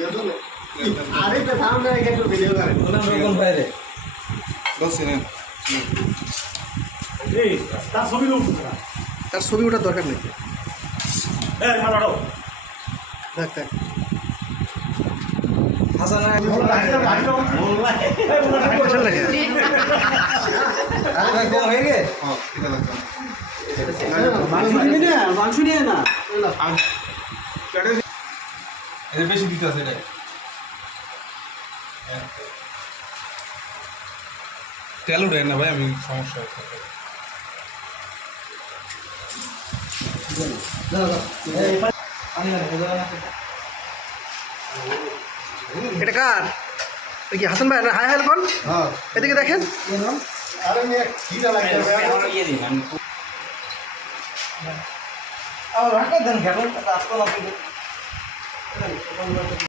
अरे तो सामने आके तो वीडियो कर কোন বাইরে বস না এই তার ছবি লোক তার ছবি ওঠার দরকার নেই এই মারাও দেখ দেখ হাসান আসল লাগে আরে কম হয়ে গে হ্যাঁ এটা লাগবে মাংস নিয়ে না এর বেশি দিতে আছে এটা তেল উঠে না ভাই আমি সমস্যা হচ্ছে এটা কার এ কি হাসান ভাই হাই হাই কোন হ্যাঁ এদিকে দেখেন আরে আমি খিদা লাগে আমার ভাগটা দেন কেন আসতো না